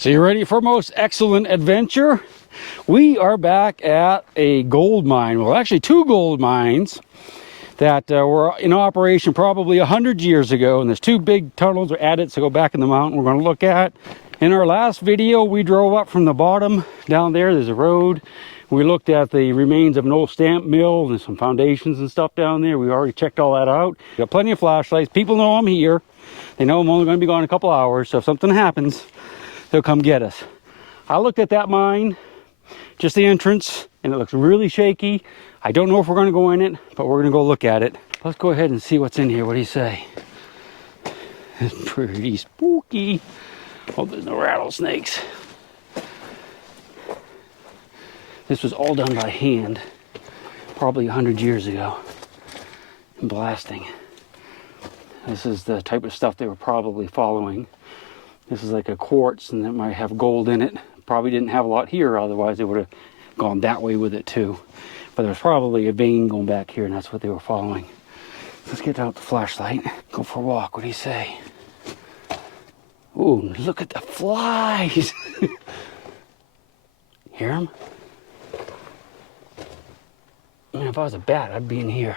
So you ready for most excellent adventure? We are back at a gold mine. Well, actually two gold mines that were in operation probably 100 years ago. And there's two big tunnels or adits that go back in the mountain we're going to look at. In our last video, we drove up from the bottom down there. There's a road. We looked at the remains of an old stamp mill and some foundations and stuff down there. We already checked all that out. Got plenty of flashlights. People know I'm here. They know I'm only going to be gone a couple hours. So if something happens, they'll come get us. I looked at that mine, just the entrance, and it looks really shaky. I don't know if we're going to go in it, but we're going to go look at it. Let's go ahead and see what's in here. What do you say? It's pretty spooky. Hope there's no rattlesnakes. This was all done by hand, probably 100 years ago, and blasting. This is the type of stuff they were probably following. This is like a quartz, and it might have gold in it. Probably didn't have a lot here, otherwise they would have gone that way with it too. But there's probably a vein going back here, and that's what they were following. Let's get out the flashlight, go for a walk. What do you say? Ooh, look at the flies! Hear them? Man, if I was a bat, I'd be in here.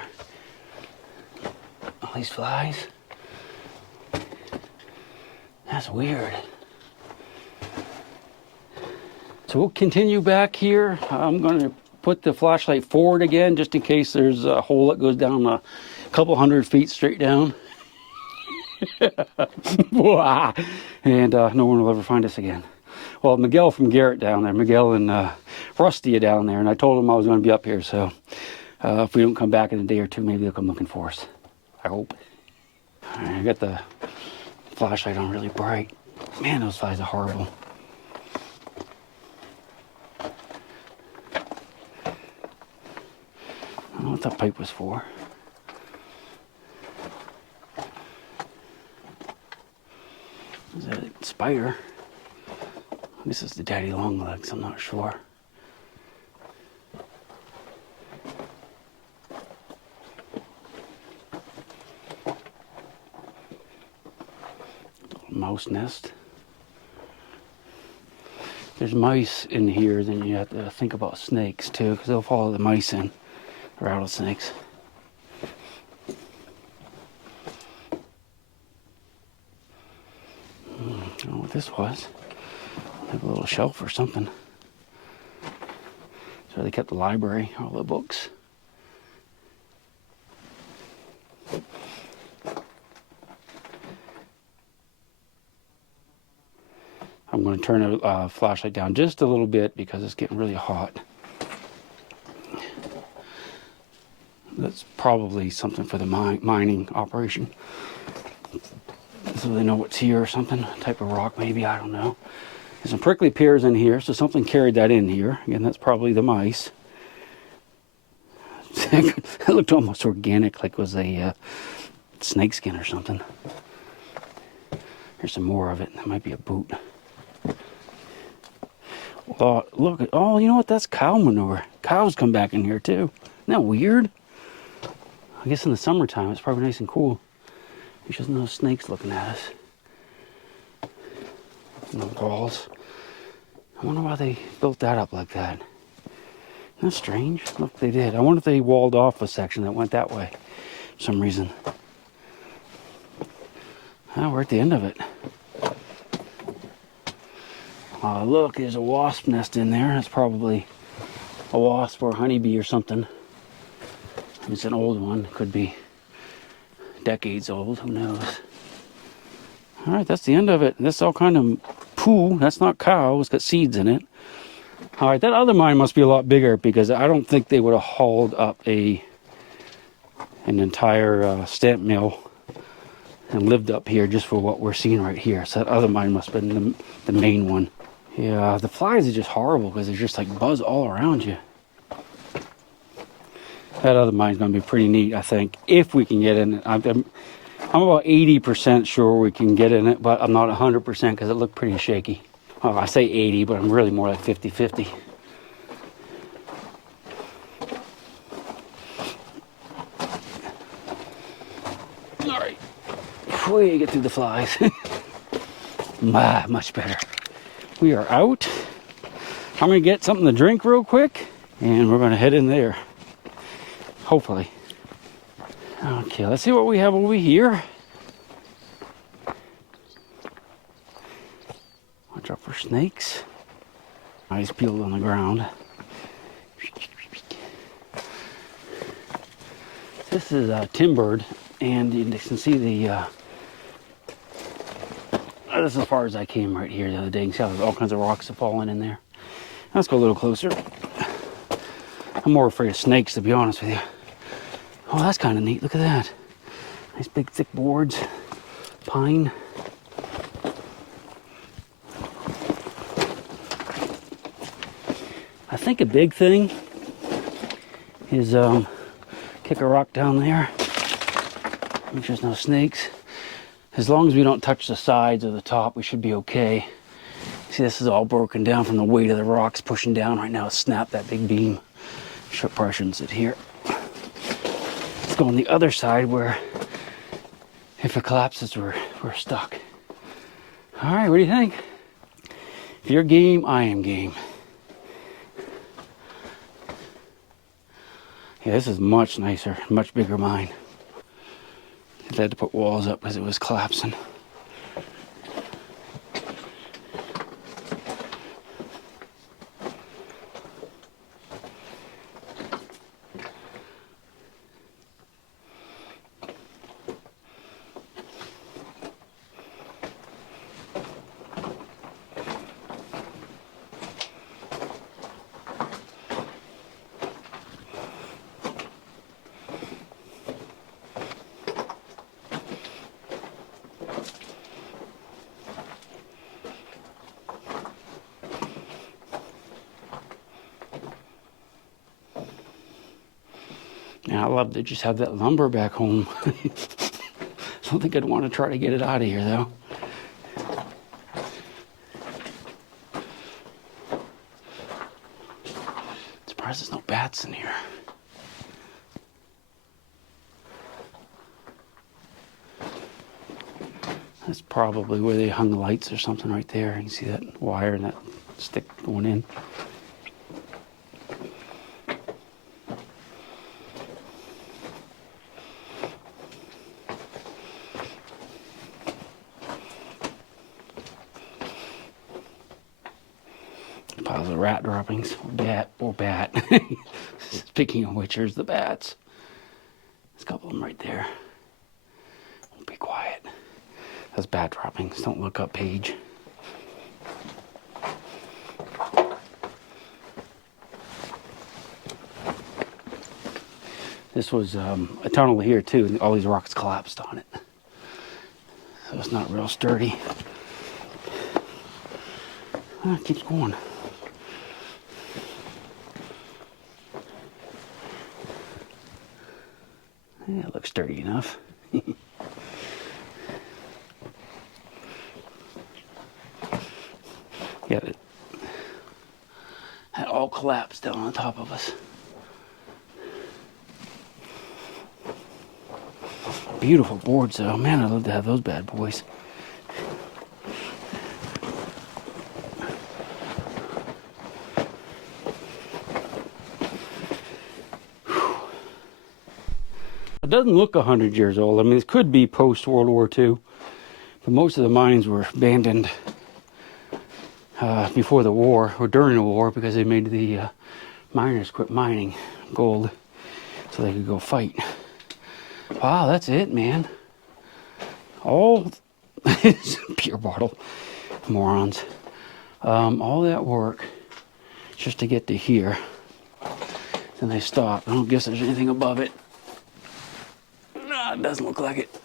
All these flies. That's weird. So we'll continue back here. I'm going to put the flashlight forward again, just in case there's a hole that goes down a couple 100 feet straight down. And no one will ever find us again. Well, Miguel from Garrett down there, Miguel and Rusty are down there, and I told them I was going to be up here, so if we don't come back in a day or two, maybe they'll come looking for us. I hope. All right, I got the flashlight on really bright. Man, those flies are horrible. I don't know what that pipe was for. Is that a spider? This is the daddy long legs, I'm not sure. Mouse nest. There's mice in here, then you have to think about snakes too, because they'll follow the mice in, rattlesnakes. I don't know what this was. Like a little shelf or something. So they kept the library, all the books. I'm going to turn the flashlight down just a little bit because it's getting really hot. That's probably something for the mining operation. So they know what's here or something. Type of rock maybe, I don't know. There's some prickly pears in here, so something carried that in here. Again, that's probably the mice. It looked almost organic, like it was a snake skin or something. Here's some more of it. That might be a boot. Look at, oh, you know what? That's cow manure. Cows come back in here too. Isn't that weird? I guess in the summertime it's probably nice and cool. There's just no snakes looking at us. No balls. I wonder why they built that up like that. Isn't that strange? Look, they did. I wonder if they walled off a section that went that way for some reason. Oh, we're at the end of it. Look, there's a wasp nest in there. That's probably a wasp or a honeybee or something. It's an old one. Could be decades old. Who knows? All right, that's the end of it. This is all kind of poo. That's not cow. It's got seeds in it. All right, that other mine must be a lot bigger because I don't think they would have hauled up an entire stamp mill and lived up here just for what we're seeing right here. So that other mine must have been the main one. Yeah, the flies are just horrible because they're just like buzz all around you. That other mine's going to be pretty neat, I think, if we can get in it. I'm about 80% sure we can get in it, but I'm not 100% because it looked pretty shaky. Well, I say 80, but I'm really more like 50-50. All right, we get through the flies. Much better. We are out. I'm gonna get something to drink real quick, and we're gonna head in there. Hopefully. Okay, let's see what we have over here. Watch out for snakes. Eyes peeled on the ground. This is timbered, and you can see the. This is as far as I came right here the other day. You can see how there's all kinds of rocks have fallen in there. Let's go a little closer. I'm more afraid of snakes, to be honest with you. Oh, that's kind of neat. Look at that. Nice big thick boards. Pine. I think a big thing is kick a rock down there. Make sure there's no snakes. As long as we don't touch the sides or the top, we should be okay. See, this is all broken down from the weight of the rocks pushing down right now. Snap that big beam. Probably shouldn't sit here. Let's go on the other side where if it collapses, we're stuck. All right, what do you think? If you're game, I am game. Yeah, this is much nicer, much bigger mine. I had to put walls up because it was collapsing. Yeah, I'd love to just have that lumber back home. I don't think I'd want to try to get it out of here, though. Surprised there's no bats in here. That's probably where they hung the lights or something right there. You can see that wire and that stick going in. Piles of rat droppings. Or bat. Speaking of which, here's the bats. There's a couple of them right there. Be quiet. That's bat droppings. Don't look up, Paige. This was a tunnel here too, and all these rocks collapsed on it. So it's not real sturdy. Oh, it keeps going. Yeah, it looks sturdy enough. Yeah, it all collapsed down on top of us. Beautiful boards though. Man, I'd love to have those bad boys. It doesn't look 100 years old. I mean, it could be post-World War II, but most of the mines were abandoned before the war, or during the war, because they made the miners quit mining gold so they could go fight. Wow, that's it, man. All beer bottle morons. All that work just to get to here. Then they stop. I don't guess there's anything above it. No, it doesn't look like it.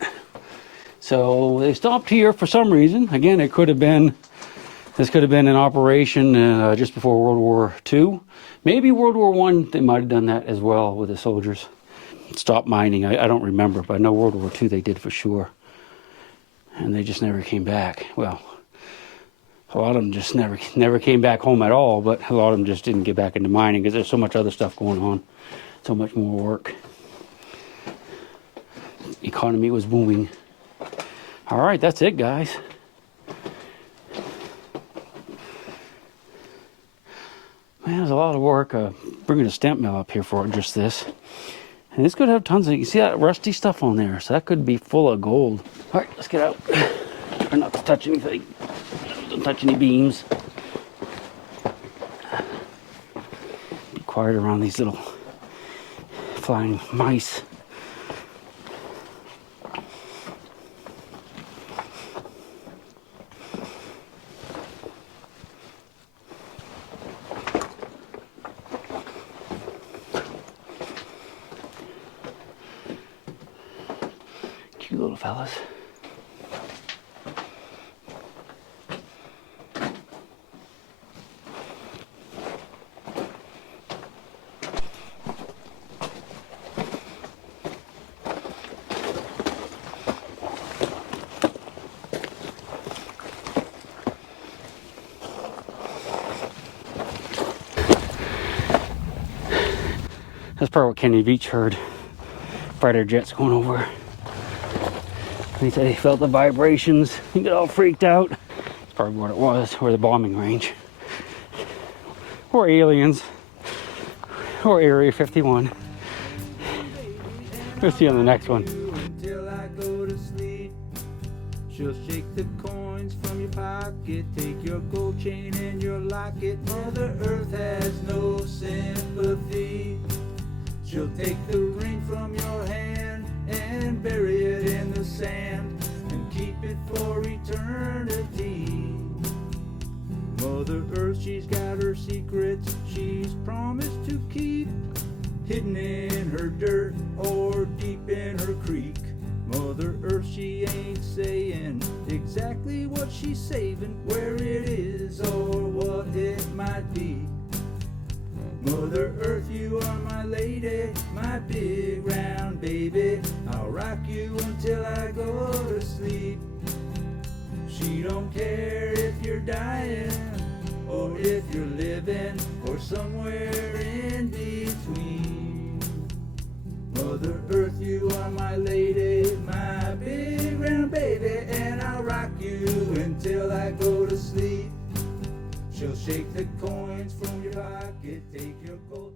So they stopped here for some reason. Again, this could have been in operation just before World War II. Maybe World War I, they might have done that as well with the soldiers. Stopped mining. I don't remember, but I know World War II they did for sure. And they just never came back. Well, a lot of them just never came back home at all, but a lot of them just didn't get back into mining because there's so much other stuff going on. So much more work. The economy was booming. All right, that's it, guys. work bringing a stamp mill up here for just this. And this could have tons of, you see that rusty stuff on there, so that could be full of gold. All right, let's get out. Try not to touch anything. Don't touch any beams. Be quiet around these little flying mice. Cute little fellas. That's probably what Kenny Beach heard. Fighter jets going over. He said he felt the vibrations. He got all freaked out. That's probably what it was, or the bombing range. Or aliens. Or Area 51. We'll see you on the next one. Until I go to sleep. She'll shake the coins from your pocket, take your gold chain and your locket. Mother Earth has no sympathy. She'll take the ring from your hand and bury it in the sand and keep it for eternity. Mother Earth, she's got her secrets she's promised to keep, hidden in her dirt or deep in her creek. Mother Earth, she ain't saying exactly what she's saving, where it is or what it might be. Mother Earth, you are my lady, my big round baby. I'll rock you until I go to sleep. She don't care if you're dying or if you're living or somewhere in between. Mother Earth, you are my lady, my big round baby, and I'll rock you until I go to sleep. She'll shake the coins from your pocket, take your gold.